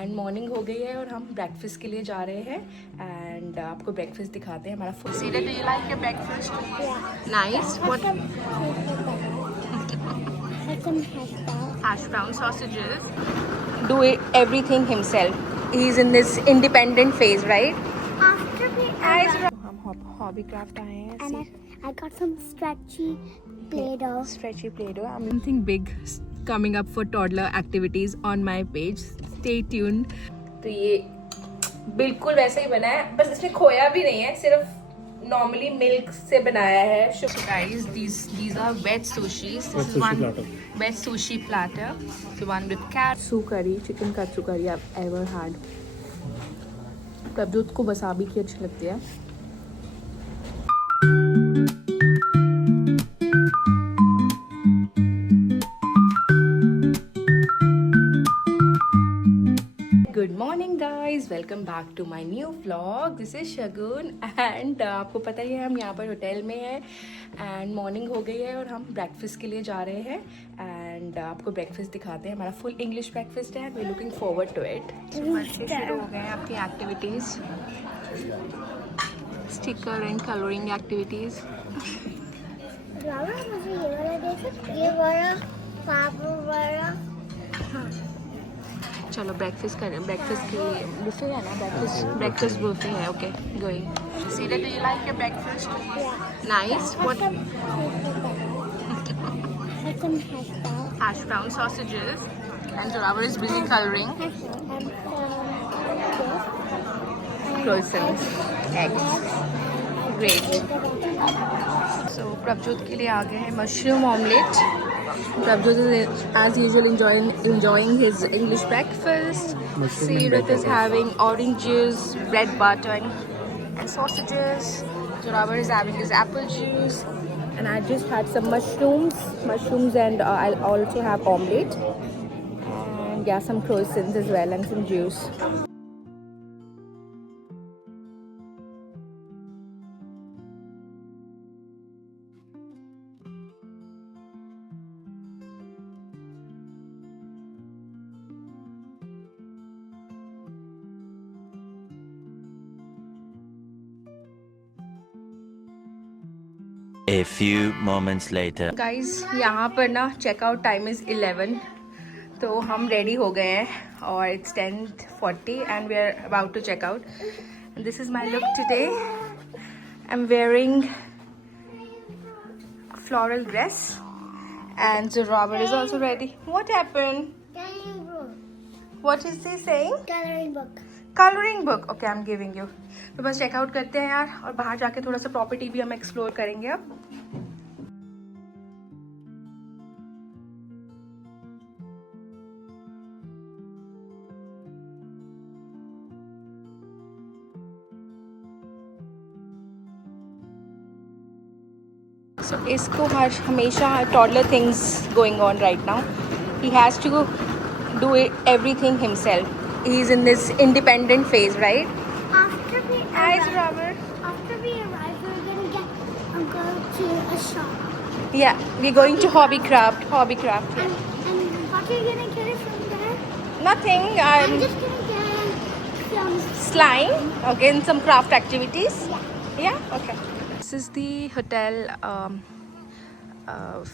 And morning हो गई है और हम ब्रेकफास्ट के लिए जा रहे हैं एंड आपको ब्रेकफास्ट दिखाते हैं हमारा फुल। सीधा, do you like your breakfast? Nice. What? Hash brown sausages. Do it everything himself. He's in this independent phase, right? After we हम hobby craft आए हैं। and I got some stretchy Play-Doh. Stretchy Play-Doh. Something big coming up for toddler activities on my page. Stay tuned. तो ये बिल्कुल वैसा ही बना है, बस इसमें खोया भी नहीं है, सिर्फ नॉर्मली मिल्क से बनाया है। So guys, these are veg sushis. This is one veg sushi platter. The one with katsu curry, chicken katsu curry I've ever had. Prabhjot को वसाबी की अच्छी लगती है। Good morning guys, welcome back to my new vlog. This is Shagun and आपको पता ही है हम यहाँ पर होटल में हैं एंड मॉर्निंग हो गई है और हम ब्रेकफास्ट के लिए जा रहे हैं एंड आपको ब्रेकफास्ट दिखाते हैं। हमारा फुल इंग्लिश ब्रेकफास्ट है, we looking forward to it. बच्चे शुरू हो गए हैं आपकी activities, sticker and colouring activities. ये वाला पापा वाला। चलो ब्रेकफास्ट करें। ब्रेकफास्ट के बुफे है ना, ब्रेकफास्ट बुफे है। Okay, going. सीधा, do you like your breakfast? Nice. What? Hash brown sausages and Zoravar is busy coloring. Croissants, eggs. Great. So Prabhjot के लिए आ गए हैं mushroom omelette. Prabjot is as usual enjoying his English breakfast. Seerat is having orange juice, bread butter and sausages. Zoravar is having his apple juice. And I just had some mushrooms and I'll also have omelette. And yeah, some croissants as well and some juice. A few moments later. Guys, यहाँ पर ना checkout time is 11, तो हम रेडी हो गए हैं और it's 10:40 and we are about to check out. This is my look today. I am wearing floral dress and Zoravar is also ready. What happened? Coloring book. What is he saying? Coloring book. Coloring book. Okay, I'm giving you. तो बस चेकआउट करते हैं यार और बाहर जाके थोड़ा सा प्रॉपर्टी भी हम एक्सप्लोर करेंगे अब। So इसको हमेशा toddler things going on right now. He has to do everything himself. He's in this independent phase, right? After we Hi, arrive, Zoravar. after we arrive, we're gonna go to a shop. Yeah, we're going to hobby craft. Yeah. And what are you gonna get from there? Nothing. I'm just gonna get some Slime. Okay, and some craft activities. Yeah. Okay. This is the hotel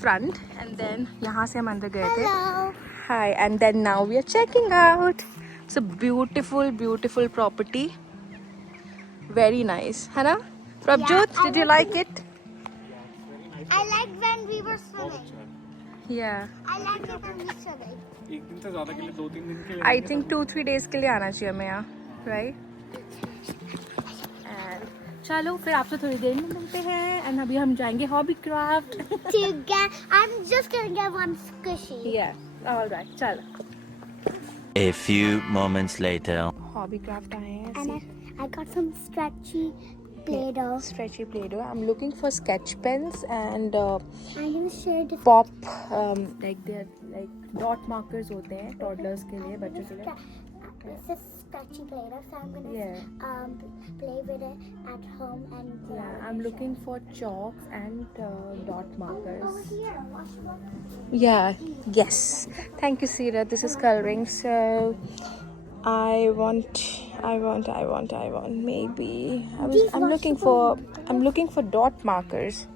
front, and then यहाँ से हम अंदर गए थे. Hello. Hi, and then now we are checking out. It's a beautiful property. Very nice, है ना? Prabjot, Yeah, did you like it? I liked when we were swimming. Yeah. I liked it when we swimming. एक दिन से ज़्यादा के लिए 2-3 दिन के लिए I think 2-3 days के लिए आना चाहिए हमें यहाँ, right? And चलो फिर आपसे थोड़ी देर में मिलते हैं एंड अभी हम जाएंगे hobby craft. I'm just gonna get one squishy. Yeah, all right, चलो। A few moments later. Hobby craft आए हैं। And I got some stretchy Play-Doh. Stretchy Play-Doh. I'm looking for sketch pens and I'm gonna share this. pop like they're like dot markers होते हैं toddlers के लिए, बच्चों के लिए। This is stretchy Play-Doh, so I'm gonna Yeah. play with it at home and. Yeah, I'm looking for chalks and dot markers. Over here, watch what. Yeah, yes. Thank you, Seera. This is coloring. So I want. Maybe I'm looking for dot markers.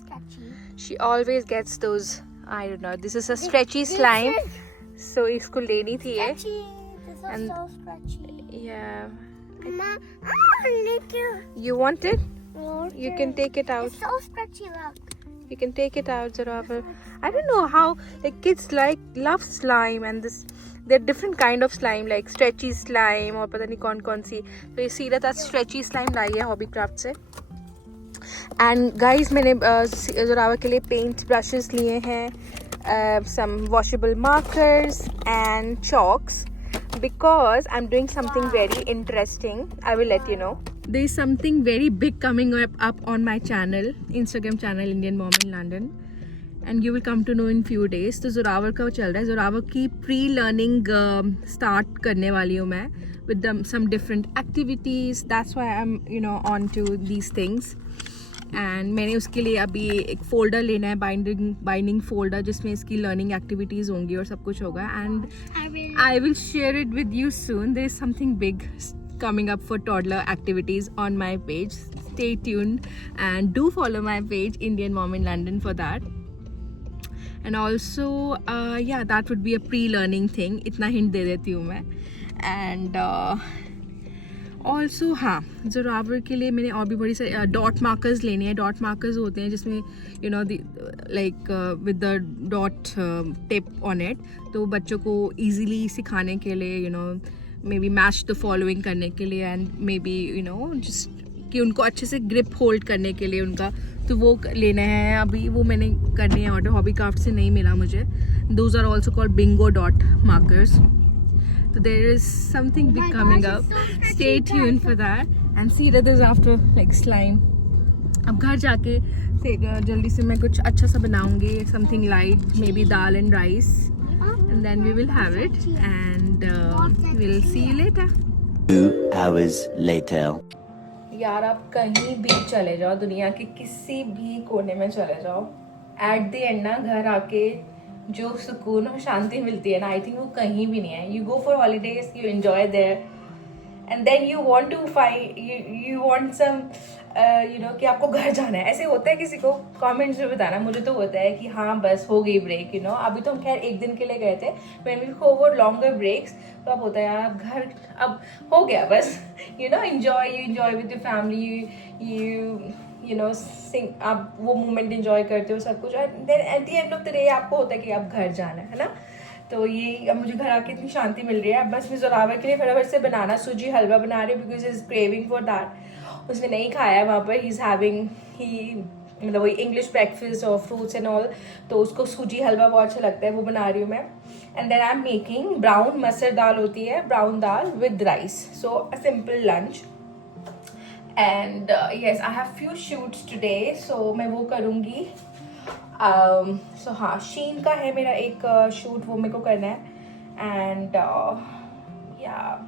Sketchy. She always gets those. I don't know. This is a stretchy slime, so इसको लेनी थी ये. Sketchy. This is And- so stretchy. Yeah. Mama, I need to. You want it? You can take it out. It's so stretchy, look. You can take it out, Zoravar. I don't know how like kids love slime and this. There are different kind of slime like stretchy slime और पता नहीं कौन सी. तो ये सीरत आज stretchy slime लाई है Hobbycraft से. And guys मैंने जोरावर के लिए पेंट ब्रशेस लिए हैं, some washable markers and chalks because I'm doing something very interesting. I will let you know. There is something very big coming up on my channel, Instagram channel Indian Mom in London. And you will come to know in few days. तो जोरावर का चल रहा है. जोरावर की pre-learning start करने वाली हूँ मैं with some different activities. That's why I'm on to these things. And मैंने उसके लिए अभी एक फोल्डर लेना है, बाइंडिंग फोल्डर जिसमें इसकी लर्निंग एक्टिविटीज़ होंगी और सब कुछ होगा. And I will share it with you soon. There is something big coming up for toddler activities on my page. Stay tuned and do follow my page Indian Mom in London for that. And also yeah, that would be a pre-learning thing. इतना हिंट दे देती हूँ मैं. And also हाँ, जोरावर के लिए मैंने और भी बड़ी सारी डॉट मार्कर्स लेने हैं. डॉट मार्कर्स होते हैं जिसमें like with the dot tip on it, तो बच्चों को ईजीली सिखाने के लिए may be match the following करने के लिए एंड मे बी जस्ट कि उनको अच्छे से ग्रिप होल्ड करने के लिए उनका, तो वो लेना है. अभी वो मैंने करने हैं ऑर्डर, हॉबीक्राफ्ट से नहीं मिला मुझे. Those are also called bingo dot markers. So there is something big coming up. Stay tuned for that. And see that is after like slime. अब घर जाके जल्दी से मैं कुछ अच्छा सा बनाऊंगी. Something light, maybe dal and rice. And then we will have it. And we'll see you later. 2 hours later. यार आप कहीं भी चले जाओ, दुनिया के किसी भी कोने में चले जाओ, एट द एंड ना घर आके जो सुकून और शांति मिलती है ना, आई थिंक वो कहीं भी नहीं है. You go for holidays, you enjoy there and then you want to find you want some कि आपको घर जाना है. ऐसे होता है किसी को? कमेंट्स में बताना. मुझे तो होता है कि हाँ बस हो गई ब्रेक. अभी तो हम खैर एक दिन के लिए गए थे. When we go for longer breaks तो अब होता है यार घर अब हो गया बस. Enjoy with your family. सिंग आप वो मोमेंट एंजॉय करते हो सब कुछ. और then at the end of the day आपको होता है कि अब घर जाना है ना. तो ये अब मुझे घर आके इतनी शांति मिल रही है. बस मैं जोरावर के लिए फटाफट से बनाना सूजी हलवा बना रही हूँ because is craving for that. उसने नहीं खाया वहाँ पर. ही इज़ हैविंग मतलब वही इंग्लिश ब्रेकफास्ट और फ्रूट्स एंड ऑल. तो उसको सूजी हलवा बहुत अच्छा लगता है, वो बना रही हूँ मैं. And then I am making brown masoor dal होती है, brown dal with rice. So a simple lunch. And yes I have few shoots today, so मैं वो करूँगी. सो हाँ, शीन का है मेरा एक शूट, वो मेरे को करना है. एंड या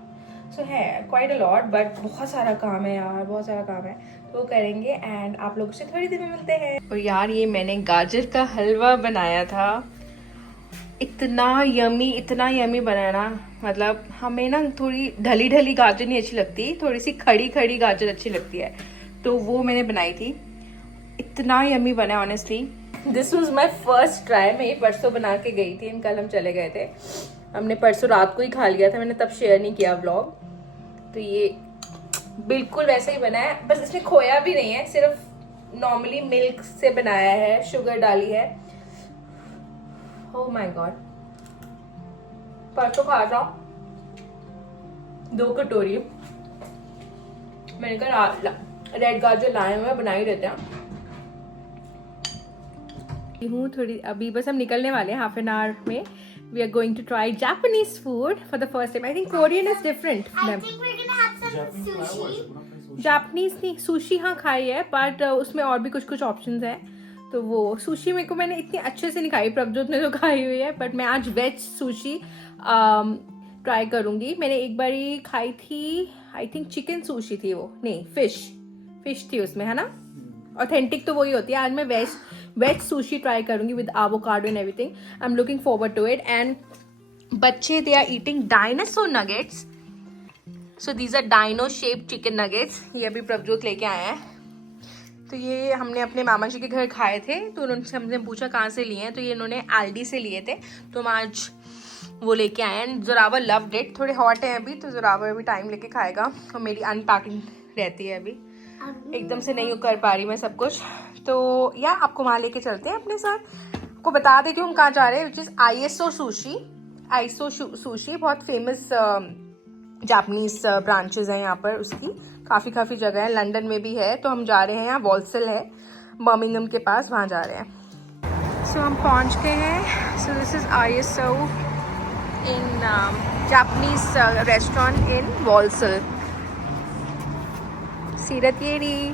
सो है क्वाइट अ लॉट, बट बहुत सारा काम है यार, बहुत सारा काम है. तो वो करेंगे एंड आप लोगों से थोड़ी देर में मिलते हैं. और यार ये मैंने गाजर का हलवा बनाया था. इतना यमी बना ना. मतलब हमें ना थोड़ी ढली ढली गाजर नहीं अच्छी लगती, थोड़ी सी खड़ी खड़ी गाजर अच्छी लगती है. तो वो मैंने बनाई थी. इतना यमी बना honestly. This was my first try. मैं ये परसों बना के गई थी, कल हम चले गए थे. हमने परसों रात को ही खा लिया था, मैंने तब शेयर नहीं किया व्लॉग. तो ये बिल्कुल वैसा ही बना है, बस इसमें खोया भी नहीं है, सिर्फ नॉर्मली मिल्क से बनाया है, शुगर डाली है. Oh my God. परसों खा था 2 कटोरी. मैंने कहा रेड गाजर लाए हुए बना ही देते हैं. हूँ थोड़ी अभी बस हम निकलने वाले हैं हाफ एन आवर में. We are going to try Japanese food for the first time. I think Korean is different. I think we're gonna have some sushi. Japanese नहीं, सुशी हाँ खाई है, बट उसमें और भी कुछ ऑप्शंस हैं. तो वो सुशी मेरे को मैंने इतनी अच्छे से नहीं खाई, प्रभजोत ने तो खाई हुई है, बट मैं आज वेज सुशी ट्राई करूँगी. मैंने एक बारी खाई थी, आई थिंक चिकन सुशी थी वो, नहीं फिश थी उसमें, है ना. ऑथेंटिक तो वही होती है. आज मैं वेज सुशी ट्राई करूँगी with avocado and everything. I am looking forward to it. And बच्चे they are eating dinosaur nuggets. So these are dino shaped chicken nuggets. ये अभी प्रभजोत लेके आए हैं. तो ये हमने अपने मामा जी के घर खाए थे, तो उनसे हमने पूछा कहाँ से लिए हैं, तो ये इन्होंने एल्डी से लिए थे, तो हम आज वो लेके आए हैं. Zorawar loved it. थोड़े हॉट हैं अभी, तो जोरावर अभी टाइम लेके खाएगा, और मेरी अनपैकिंग रहती है अभी, एकदम से नहीं कर पा रही मैं सब कुछ. तो या आपको वहाँ लेके चलते हैं अपने साथ. आपको बता देती हूँ हम कहाँ जा रहे हैं, which is ISO sushi. ISO sushi बहुत फेमस जापानीज ब्रांचेस हैं यहाँ पर. उसकी काफ़ी जगह है, लंदन में भी है. तो हम जा रहे हैं, यहाँ वॉल्सल है बर्मिंघम के पास, वहाँ जा रहे हैं. सो हम पहुँच गए हैं. So this is Iso in Japanese restaurant in Walsall. Seerat ये रही,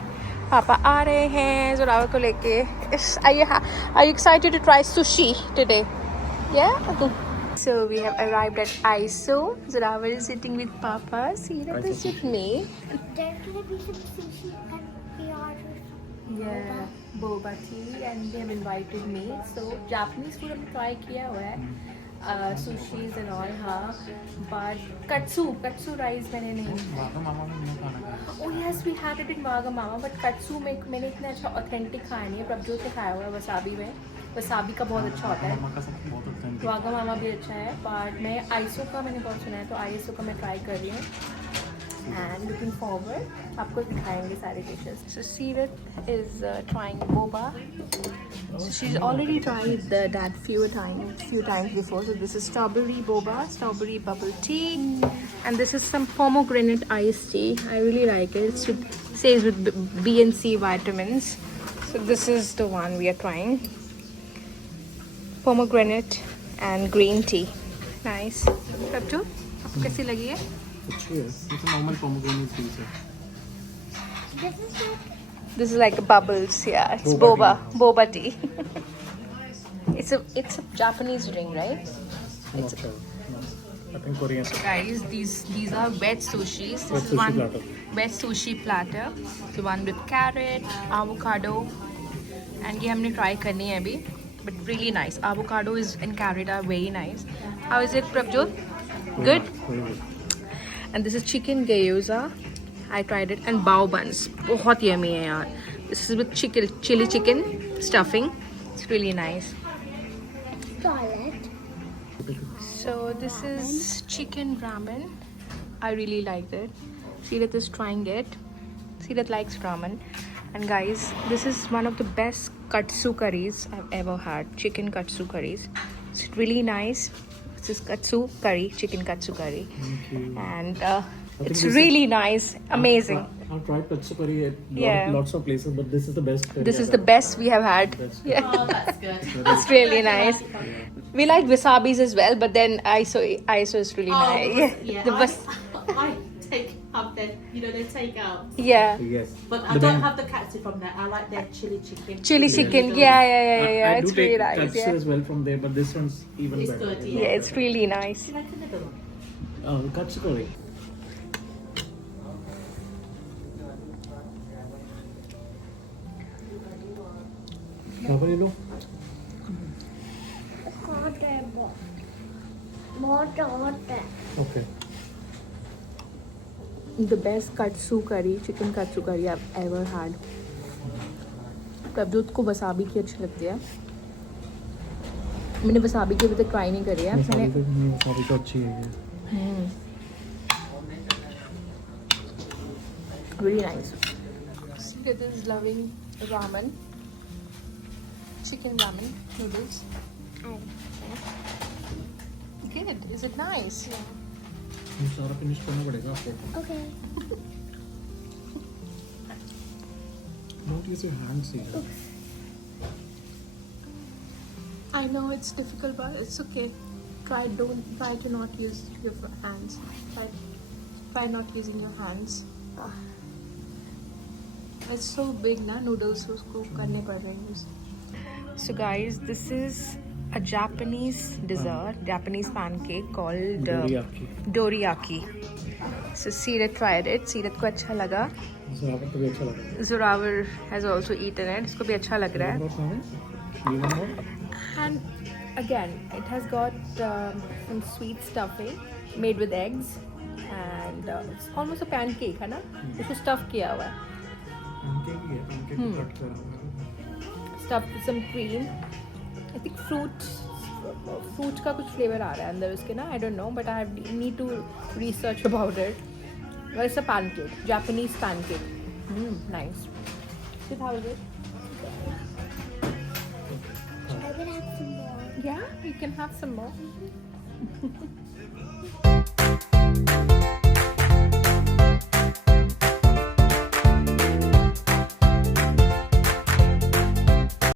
पापा आ रहे हैं जोरावर को लेके. Are you excited to try sushi today? Yeah? So we have arrived at ISO. Zoravar is sitting with Papa. Seerat is with me. There's gonna be some sushi and we ordered some Yeah, boba tea, and they have invited me. So Japanese food हमने try किया हुआ है, sushis and all, हाँ. But katsu rice मैंने नहीं. मामा में नहीं खाना खाया. Oh yes, we had it in Wagamama, but katsu में मैंने इतना अच्छा ऑथेंटिक खाया नहीं है. प्रभजोत ने खाया हुआ है वसाबी में. वसाबी का बहुत अच्छा होता है. मामा का सब बहुत authentic. वागामामा भी अच्छा है, बट मैं आईसो का मैंने बहुत सुना है, तो आईसो का मैं ट्राई कर रही हूँ. एंड लुकिंग फॉरवर्ड, आपको दिखाएंगे सारे डिशेस. सो सीरत is trying Boba. So she's already tried that few times before. So this is strawberry boba, strawberry bubble tea, and this is some pomegranate iced tea. I really like it. It says with B and C vitamins. So this is the one we are trying. Pomegranate and green tea. Nice. Prabju, आपको कैसी लगी है? अच्छी है. ये तो normal pomegranate juice है. This is like This is like bubbles, yeah. It's boba tea. It's a Japanese drink, right? Not sure. No. I think Korean. So guys, these are veg sushis. This Veg is sushi one platter. veg sushi platter. The one with carrot, avocado, and ये हमने try करनी है अभी. But really nice. Avocado and carrot are very nice. How is it, Prabjot? Good. Very good. And this is chicken gyoza. I tried it, and bao buns. बहुत yummy है यार. This is with chili chicken stuffing. It's really nice. toilet. So this is chicken ramen. I really liked it. Seerat is trying it. Seerat likes ramen. And guys, this is one of the best katsu curries I've ever had. Chicken katsu curries. It's really nice. This is katsu curry, chicken katsu curry. Thank you. And think it's this really nice, amazing. I've tried katsu curry at Yeah. lots of places, but this is the best. curry This I've is the ever best we have had. That's Yeah, Oh, that's good. it's really nice. We like wasabis as well, but then ISO is really nice. Yeah, The I have the, they take out. yeah. had. Yes. But I don't have the katsu from there. I like their chili chicken. Chili chicken, yeah. I It's do really take nice. katsu Yeah. as well from there, but this one's even It's better. good, Yeah, it's really nice. Do you like another one? Katsu curry. How you know? Hot है बहुत hot है. Okay. The best katsu curry, chicken katsu curry I've ever had. Prabhjot को वसाबी की अच्छी लगती है. मैंने वसाबी की अभी तक ट्राई नहीं करी है. वसाबी तो अच्छी है ये. Really nice. Seerat is loving ramen. Chicken ramen noodles. Good. Is it nice? ये सारा फिनिश करना पड़ेगा आपको. Okay. Don't use your hands here. I know it's difficult, but it's okay. Try to not use your hands. Try not using your hands. It's so big, na noodles उसको करने पड़ रहे हैं. So guys, this is a Japanese dessert, Japanese pancake called doriyaki. So Seerat tried it. Seerat को अच्छा लगा. ज़ोरावर को भी अच्छा लगा. Zoravar has also eaten it. इसको भी अच्छा लग रहा है. You want more? And again, it has got some sweet stuffing made with eggs, and it's almost a pancake, है ना? उसको stuff किया हुआ है. pancake ही है, pancake को cut करा हुआ है. Stuffed with some cream. I think fruit का कुछ flavor आ रहा है अंदर उसके ना. I don't know, but I need to research about it. But it's a pancake, Japanese pancake. Nice. Sid, how is it? I will have some more. Yeah, you can have some more.